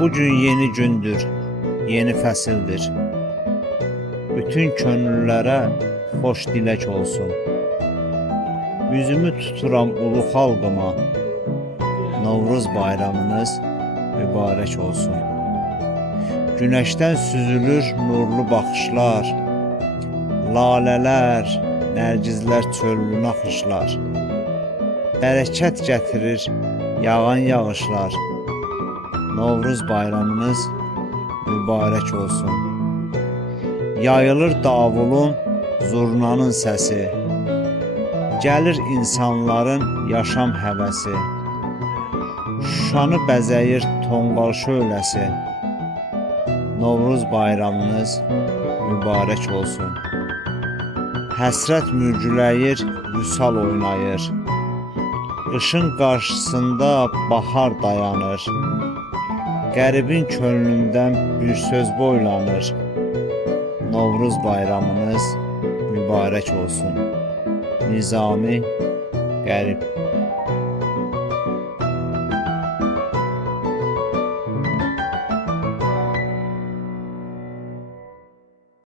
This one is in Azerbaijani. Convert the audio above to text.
Bugün yeni gündür, yeni fəsildir. Bütün könüllərə xoş dilək olsun. Üzümü tuturam ulu xalqıma, Novruz bayramınız mübarək olsun. Günəşdən süzülür nurlu baxışlar, lalələr, nərgizlər çöllü naxışlar. Bərəkət gətirir yağan yağışlar. Novruz bayramınız mübarək olsun. Yayılır davulun, zurnanın səsi. Gəlir insanların yaşam həvəsi. Şuşanı bəzəyir tonqal şöləsi. Novruz bayramınız mübarək olsun. Həsrət mürgüləyir, vüsal oynayır. Qışın qarşısında bahar dayanır. Qəribin könlündən bir söz boylanır. Novruz bayramınız mübarək olsun. Nizami Qərib.